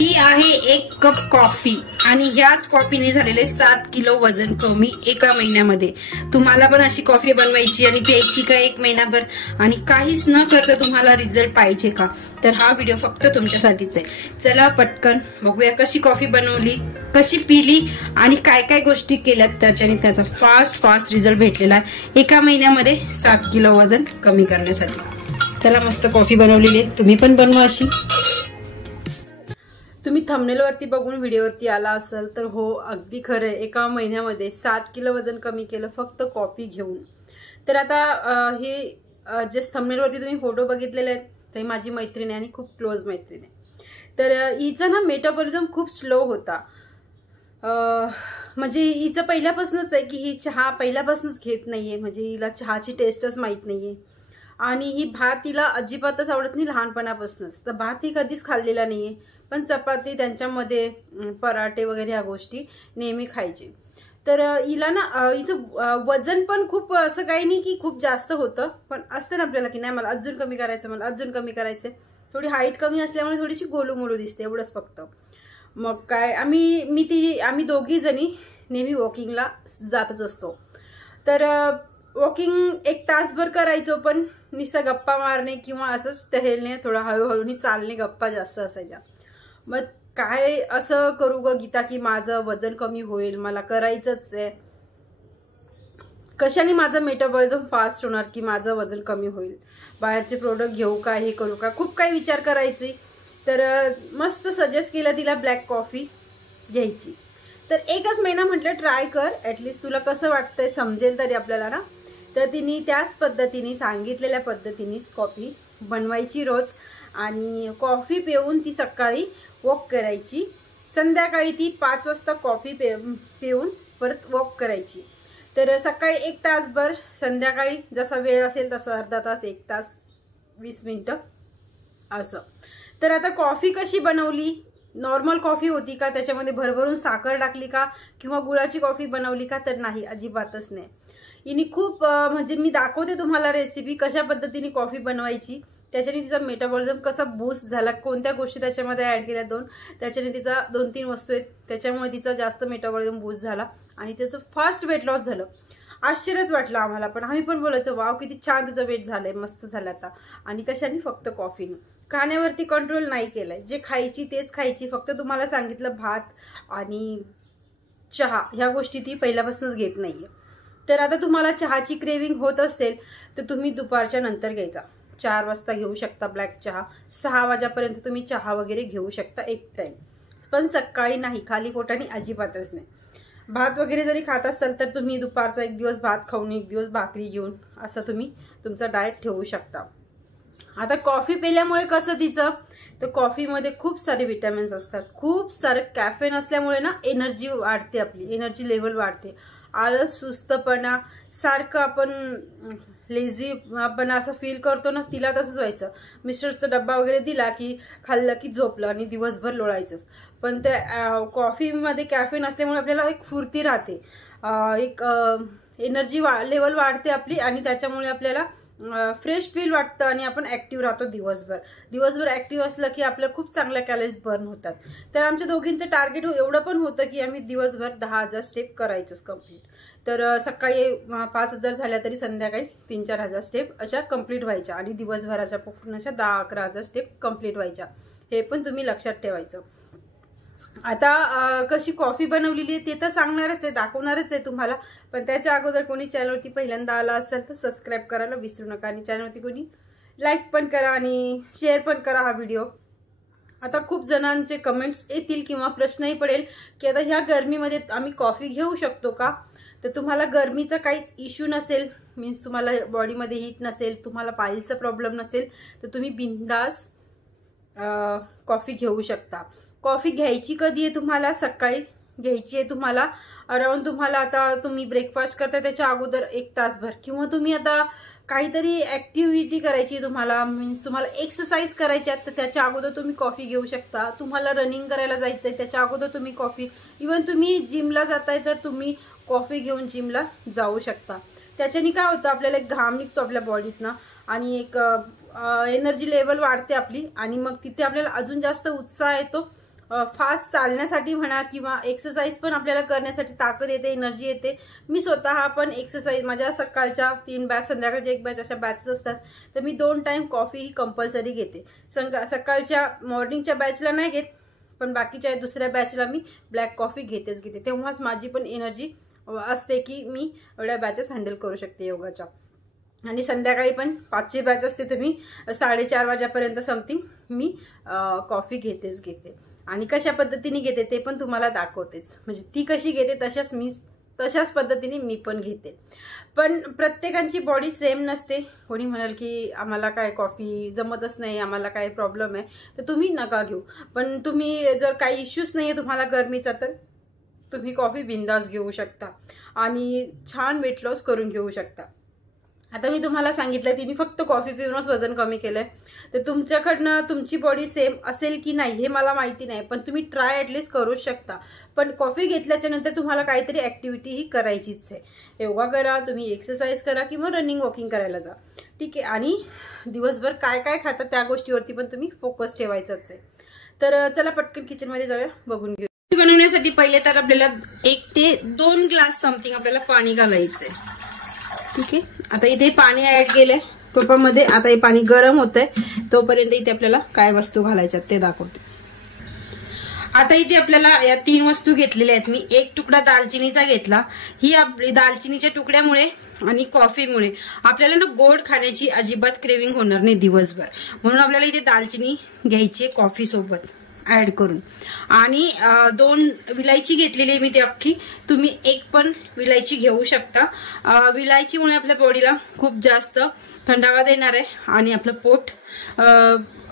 ही आहे 1 cup coffee आणि ह्याच कॉफीने झालेले 7 किलो वजन कमी एका महिन्यामध्ये। तुम्हाला पण अशी कॉफी बनवायची आणि प्यायची का 1 महिनाभर आणि काहीच न करता तुम्हाला रिझल्ट पाहिजे का, तर हा व्हिडिओ फक्त तुमच्यासाठीच आहे। चला पटकन बघूया कशी कॉफी बनवली, कशी पिली आणि काय काय गोष्टी केल्यात त्याच्याने त्याचा फास्ट रिझल्ट भेटलेला आहे एका महिन्यामध्ये 7 किलो वजन कमी करण्यासाठी। चला मस्त कॉफी बनवलेली आहे, तुम्ही पण बनवा अशी। तुम्ही थंबनेलवरती बघून व्हिडिओवरती आला असाल तर हो, अगदी खरं आहे, एका महिन्यामध्ये 7 किलो वजन कमी केलं फक्त कॉफी घेऊन। तर आता हे जे थंबनेलवरती तुम्ही फोटो बघितलेले आहेत ते माझी मैत्रीण आहे आणि खूप क्लोज मैत्रीण आहे। तर हिचा ना मेटाबॉलिझम खूप स्लो होता, म्हणजे हिचं पहिल्यापासूनच आहे की ही चहा पहिल्यापासूनच घेत नाहीये, म्हणजे हिला चहाची टेस्टच माहीत नाहीये आणि ही भात तिला अजिबातच आवडत नाही लहानपणापासूनच। तर भात ही कधीच खाल्लेला नाहीये, पण चपाती त्यांच्यामध्ये पराठे वगैरे ह्या गोष्टी नेहमी खायचे। तर हिला ना हिचं वजन पण खूप असं काही नाही की खूप जास्त होतं, पण असतं ना आपल्याला की नाही मला अजून कमी करायचं, मला अजून कमी करायचं। थोडी हाईट कमी असल्यामुळे थोडीशी गोलूमोलू दिसते, एवढंच फक्त। मग काय आम्ही दोघी जणी नेहमी वॉकिंगला जातच असतो। तर वॉकिंग 1 तासभर करायचो, पण नुसतं गप्पा मारणे किंवा असंच टहलणे, थोडं हळूहळूनी चालणे, गप्पा जास्त असायच्या। मग काय असं करू ग गीता की माझं वजन कमी होईल, मला करायचंच आहे, कशाने माझं मेटाबॉलिझम फास्ट होणार की माझं वजन कमी होईल, बाहेरचे प्रोडक्ट घेऊ का, हे करू का, खूप काही विचार करायचे। तर मस्त सजेस्ट केलं तिला ब्लॅक कॉफी घ्यायची। तर 1च महिना म्हटलं ट्राय कर, ॲटलिस्ट तुला कसं वाटतंय समजेल तरी आपल्याला ना। तर तिने त्याच पद्धतीने सांगितलेल्या पद्धतीनेच कॉफी बनवायची रोज आणि कॉफी पिऊन ती सकाळी वॉक करायची, संध्याकाळी ती 5 वाजता कॉफी पिऊन परत वॉक करायची। तर सकाळी 1 तासभर, संध्याकाळी जसा वेळ असेल तसा अर्धा तास, 1 तास 20 मिनिटं असं। तर आता कॉफी कशी बनवली, नॉर्मल कॉफी होती का, त्याच्यामध्ये भरभरून साखर टाकली का किंवा गुळाची कॉफी बनवली का, तर नाही, अजिबातच नाही। हिने खूप म्हणजे मी दाखवते तुम्हाला रेसिपी कशा पद्धतीने कॉफी बनवायची, त्याच्याने तिचा मेटाबॉलिझम कसा बूस्ट झाला, कोणत्या गोष्टी त्याच्यामध्ये ॲड केल्या 2, त्याच्याने तिचा 2-3 वस्तू आहेत त्याच्यामुळे तिचा जास्त मेटाबॉलिझम बूस्ट झाला आणि त्याचं फास्ट वेट लॉस झालं। आश्चर्यच वाटलं आम्हाला, पण आम्ही पण बोलायचो वाव किती छान तुझं वेट झालंय, मस्त झालं आता। आणि कशाने, फक्त कॉफीने। खाण्यावरती कंट्रोल नाही केलंय, जे खायची तेच खायची, फक्त तुम्हाला सांगितलं भात आणि चहा ह्या गोष्टी ती पहिल्यापासूनच घेत नाहीये। तर आता तुम्हाला चहाची क्रेविंग होत असेल तर तुम्ही दुपारच्या नंतर घ्यायचा, 4 वाजता घेऊ शकता ब्लॅक चहा, 6 वाजेपर्यंत तुम्ही चहा वगैरे घेऊ शकता 1 टाइम, पण सकाळी नाही, खाली पोटाने अजिबातच नाही। भात वगैरे जरी खात असाल तर तुम्ही दुपारचा 1 दिवस भात खाऊन 1 दिवस भाकरी घेऊन असं तुम्ही तुमचा डाएट ठेवू शकता। आता कॉफी पिल्यामुळे कसं तिचं, तर कॉफीमध्ये खूप सारे विटॅमिन्स असतात, खूप सारं कॅफेन असल्यामुळे ना एनर्जी वाढते, आपली एनर्जी लेवल वाढते। आळस, सुस्तपणा, सारखं आपण लेझीपणा असं फील करतो ना, तिला तसंच व्हायचं। मिस्टरचा डब्बा वगैरे दिला की खाल्लं की झोपलं आणि दिवसभर लोळायचंच। पण त्या कॉफीमध्ये कॅफेन असल्यामुळे आपल्याला एक फुर्ती राहते, एक एनर्जी लेवल वाढते आपली आणि त्याच्यामुळे आपल्याला फ्रेश फील वाटतं आणि आपण ॲक्टिव्ह राहतो दिवसभर ॲक्टिव्ह असलं की आपल्या खूप चांगल्या कॅलरीज बर्न होतात। तर आमच्या दोघींचं टार्गेट एवढं पण होतं की आम्ही दिवसभर 10,000 स्टेप करायचोच कंप्लीट। तर सकाळी 5,000 झाल्या तरी संध्याकाळी 3-4 हजार स्टेप अशा कंप्लीट व्हायच्या आणि दिवसभराच्या पूर्ण अशा 10-11 हजार स्टेप कंप्लीट व्हायच्या, हे पण तुम्ही लक्षात ठेवायचं। आता कशी कॉफी बनवलेली आहे ते तर सांगणारच आहे, दाखवणारच आहे तुम्हाला, पण त्याच्या अगोदर कोणी चॅनलवरती पहिल्यांदा आला असेल तर सबस्क्राईब करायला विसरू नका आणि चॅनलवरती कोणी लाईक पण करा आणि शेअर पण करा हा व्हिडिओ। आता खूप जणांचे कमेंट्स येतील किंवा प्रश्नही पडेल की आता ह्या गरमीमध्ये आम्ही कॉफी घेऊ शकतो का, तर तुम्हाला गरमीचा काहीच इश्यू नसेल, मीन्स तुम्हाला बॉडीमध्ये हीट नसेल, तुम्हाला पाईलचा प्रॉब्लेम नसेल, तर तुम्ही बिंदास कॉफी घेऊ शकता। कॉफी घ्यायची कधी आहे, तुम्हाला सकाळी घ्यायची आहे, तुम्हाला अराउंड तुम्हाला आता तुम्ही ब्रेकफास्ट करता त्याच्या अगोदर 1 तासभर, किंवा तुम्ही आता काहीतरी ॲक्टिव्हिटी करायची तुम्हाला, मीन्स तुम्हाला एक्सरसाइज करायची आहे तर त्याच्या अगोदर तुम्ही कॉफी घेऊ शकता। तुम्हाला रनिंग करायला जायचं आहे त्याच्या अगोदर तुम्ही कॉफी, इवन तुम्ही जिमला जाताय तर तुम्ही कॉफी घेऊन जिमला जाऊ शकता। त्याच्याने काय होतं, आपल्याला एक घाम निघतो आपल्या बॉडीतनं आणि एक एनर्जी लेवल वाढते आपली आणि मग तिथे आपल्याला अजून जास्त उत्साह येतो फास्ट चालण्यासाठी म्हणा किंवा एक्सरसाइज पण आपल्याला करण्यासाठी ताकद येते, एनर्जी येते. मी स्वतः पण एक्सरसाइज माझ्या सकाळच्या 3 बॅच, संध्याकाळच्या 1 बॅच अशा बॅचेस असतात, तर मी 2 टाइम कॉफी ही कंपल्सरी घेते. सकाळच्या मॉर्निंगच्या बॅचला नाही घेत, पण बाकीच्या दुसऱ्या बॅचला मी ब्लॅक कॉफी घेतेच घेते. तेव्हाच माझी पण एनर्जी असते की मी एवढ्या बॅचेस हँडल करू शकते योगाच्या. आणि संध्याकाळी पण 5ची बॅच असते, तर मी 4:30 वाजेपर्यंत समथिंग मी कॉफी घेतेच घेते. आणि कशा पद्धतीने घेते ते पण तुम्हाला दाखवतेच. म्हणजे ती कशी घेते तशाच पद्धतीने मी पण घेते. पण प्रत्येकाची बॉडी सेम नसते. कोणी म्हणाल की आम्हाला काय कॉफी जमतच नाही, आम्हाला काय प्रॉब्लेम आहे, तर तुम्ही नका घेऊ. पण तुम्ही जर काही इश्यूज नाही आहे तुम्हाला गरमीचा, तर तुम्ही कॉफी बिंदास घेऊ शकता आणि छान वेट लॉस करून घेऊ शकता. आता मी तुम्हाला सांगितलं की मी फक्त कॉफी पिऊनच वजन कमी केलंय, तर तुमच्याकडनं तुमची बॉडी सेम असेल की नाही हे मला माहिती नाही, पण तुम्ही ट्राय ॲटलिस्ट करूच शकता. पण कॉफी घेतल्याच्या नंतर तुम्हाला काहीतरी ॲक्टिव्हिटी ही करायचीच आहे. योगा करा, तुम्ही एक्सरसाइज करा किंवा रनिंग वॉकिंग करायला जा, ठीक आहे. आणि दिवसभर काय काय खाता त्या गोष्टीवरती पण तुम्ही फोकस ठेवायचाच आहे. तर चला पटकन किचनमध्ये जाऊया, बघून घेऊ. बनवण्यासाठी पहिले तर आपल्याला 1 ते 2 ग्लास समथिंग आपल्याला पाणी घालायचंय, ठीक आहे. आता इथे पाणी ऍड केलंय टोपामध्ये. आता हे पाणी गरम होतंय, तोपर्यंत इथे आपल्याला काय वस्तू घालायच्यात ते दाखवते. आता इथे आपल्याला या 3 वस्तू घेतलेल्या आहेत. मी 1 तुकडा दालचिनीचा घेतला. ही आपली दालचिनीच्या तुकड्यामुळे आणि कॉफीमुळे आपल्याला ना गोड खाण्याची अजिबात क्रेविंग होणार नाही दिवसभर, म्हणून आपल्याला इथे दालचिनी घ्यायची कॉफी सोबत ऍड करून. आणि 2 विलायची घेतलेली आहे मी ती अख्खी. तुम्ही 1 पण विलायची घेऊ शकता. विलायचीमुळे आपल्या बॉडीला खूप जास्त थंडावा देणार आहे आणि आपलं पोट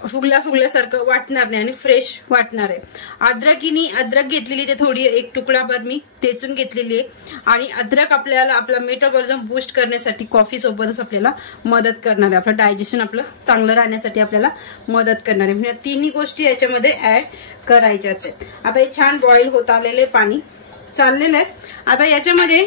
फुगल्यासारखं वाटणार नाही आणि फ्रेश वाटणार आहे. अद्रक घेतलेली ते थोडी 1 तुकडाभर मी टेचून घेतलेली आहे. आणि अद्रक आपल्याला आपला मेटाबॉलिझम बूस्ट करण्यासाठी कॉफी सोबतच आपल्याला मदत करणार आहे. आपलं डायजेशन आपलं चांगलं राहण्यासाठी आपल्याला मदत करणार आहे. म्हणजे 3ही गोष्टी याच्यामध्ये ऍड करायच्याच आहेत. आता हे छान बॉईल होत आलेले पाणी चाललेलं आहे. आता याच्यामध्ये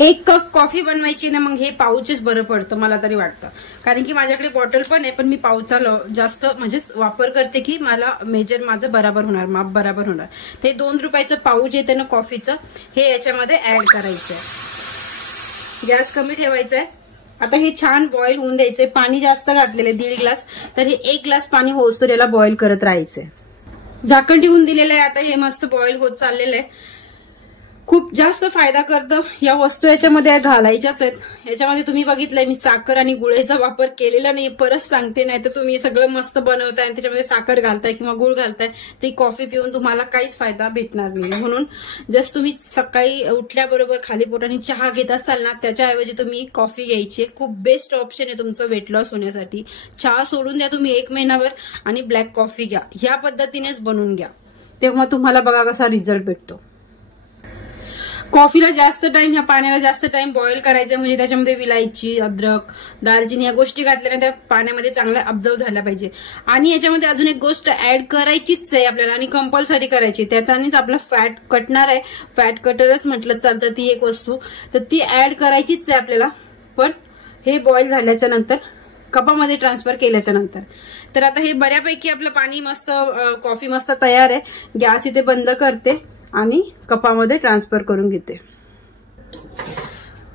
1 कप कॉफी बनवायची ना, मग हे पाऊचच बरं पडतं मला तरी वाटतं. कारण की माझ्याकडे बॉटल पण आहे, पण मी पाऊचा जास्त म्हणजे वापर करते की मला माझं बरोबर होणार, माप बरोबर होणार. ते 2 रुपयाचं पाऊच येतं ना कॉफीचं, हे याच्यामध्ये ऍड करायचं आहे. गॅस कमी ठेवायचा आहे. आता हे छान बॉईल होऊन द्यायचंय. पाणी जास्त घातलेलं आहे 1.5 ग्लास, तर हे 1 ग्लास पाणी होस तर याला बॉईल करत राहायचंय. झाकण ठेवून दिलेलं आहे. आता हे मस्त बॉईल होत चाललेलं आहे. खूप जास्त फायदा करतं. या वस्तू याच्यामध्ये घालायच्याच आहेत. याच्यामध्ये तुम्ही बघितलंय मी साखर आणि गुळाचा वापर केलेला नाही, परत सांगते. नाही तर तुम्ही सगळं मस्त बनवताय आणि त्याच्यामध्ये साखर घालताय किंवा गुळ घालताय, ती कॉफी पिऊन तुम्हाला काहीच फायदा भेटणार नाही. म्हणून जस्ट तुम्ही सकाळी उठल्याबरोबर खाली पोटाने चहा घेत असाल ना, त्याच्याऐवजी तुम्ही कॉफी घ्यायची. खूप बेस्ट ऑप्शन आहे तुमचं वेट लॉस होण्यासाठी. चहा सोडून द्या तुम्ही 1 महिनाभर आणि ब्लॅक कॉफी घ्या. ह्या पद्धतीनेच बनवून घ्या, तेव्हा तुम्हाला बघा कसा रिझल्ट भेटतो. कॉफीला जास्त टाइम, ह्या पाण्याला जास्त टाइम बॉईल करायचं. म्हणजे त्याच्यामध्ये विलायची, अद्रक, दालचिनी या गोष्टी घातल्याने त्या पाण्यामध्ये चांगल्या अब्झर्व झाल्या पाहिजे. आणि याच्यामध्ये अजून एक गोष्ट ऍड करायचीच आहे आपल्याला आणि कंपल्सरी करायची. त्याच्यानेच आपला फॅट कटणार आहे. फॅट कटरच म्हटलं चालतं ती एक वस्तू, तर ती ऍड करायचीच आहे आपल्याला. पण हे बॉईल झाल्याच्या नंतर, कपामध्ये ट्रान्सफर केल्याच्या नंतर. तर आता हे बऱ्यापैकी आपलं पाणी मस्त, कॉफी मस्त तयार आहे. गॅस इथे बंद करते आणि कपामध्ये ट्रान्सफर करून घेते.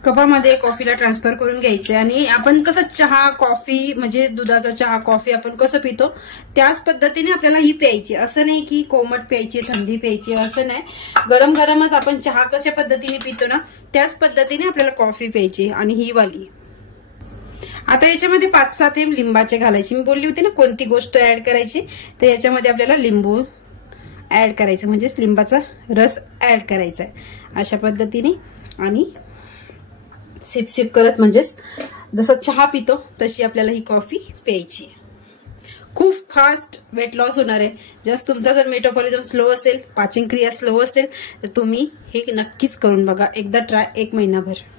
कपामध्ये कॉफीला ट्रान्सफर करून घ्यायचे. आणि आपण कसं चहा कॉफी म्हणजे दुधाचा चहा कॉफी आपण कसं पितो त्याच पद्धतीने आपल्याला ही प्यायची. असं नाही की कोमट प्यायची, थंडी प्यायची, असं नाही. गरम गरमच आपण चहा कशा पद्धतीने पितो ना, त्याच पद्धतीने आपल्याला कॉफी प्यायची. आणि ही वाली आता याच्यामध्ये 5-6 थेंब लिंबाचे घालायचे. मी बोलली होती ना कोणती गोष्ट ऍड करायची, तर याच्यामध्ये आपल्याला लिंबू ऍड करायचं, म्हणजेच लिंबाचा रस ऍड करायचा आहे अशा पद्धतीने. आणि सिप सिप करत, म्हणजेच जसं चहा पितो तशी आपल्याला ही कॉफी प्यायची. खूप फास्ट वेट लॉस होणार आहे. जस्ट तुमचा जर मेटाबॉलिझम स्लो असेल, पाचन क्रिया स्लो असेल, तर तुम्ही हे नक्कीच करून बघा. एकदा ट्राय, 1 महिनाभर.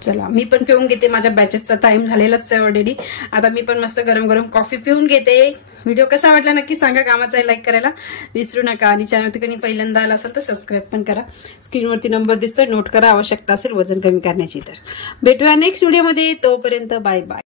चला मी पण पिऊन घेते. माझ्या बॅचेसचा टाइम झालेलाच आहे ऑलरेडी. आता मी पण मस्त गरम गरम कॉफी पिऊन घेते. व्हिडिओ कसा वाटला नक्की सांगा. कामाचा लाईक करायला विसरू नका. आणि चॅनल कोणी पहिल्यांदा आला असेल तर सबस्क्राईब पण करा. स्क्रीनवरती नंबर दिसतोय, नोट करा. आवश्यकता असेल वजन कमी करण्याची तर. भेटूया नेक्स्ट व्हिडिओमध्ये. तोपर्यंत बाय बाय.